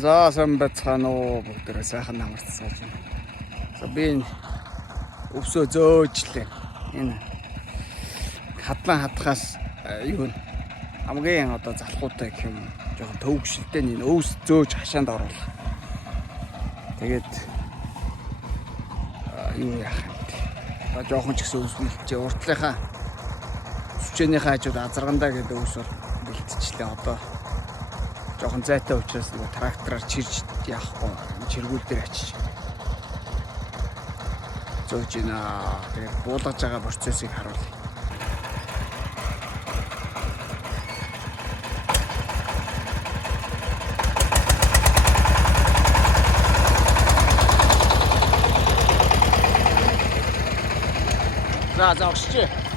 За сайн байцгаана уу бүгдээрээ сайхан намарцгааж байна. За би энэ өвсөө зөөжлээ. Энэ хадлан хатхаас юу н хамгийн одоо залхуутай гэх юм жоохон төвөгшөлтэй энэ өвс зөөж хашаанд оруулах. Тэгээд юу яах вэ? Одоо жоохон ч гэсэн өвс бэлтжээ. Уртлынхаа сүчээнийхээ хажууд азаргандаа гэдэг өвсөөр бэлтчихлээ. Одоо жоохон зайтай учраас нэг трактораар чирж яахгүй чиргүүл дээр ачиж зөөж ийна. Тэгээд буулгаж байгаа процессыг харуулъя. За огшиж.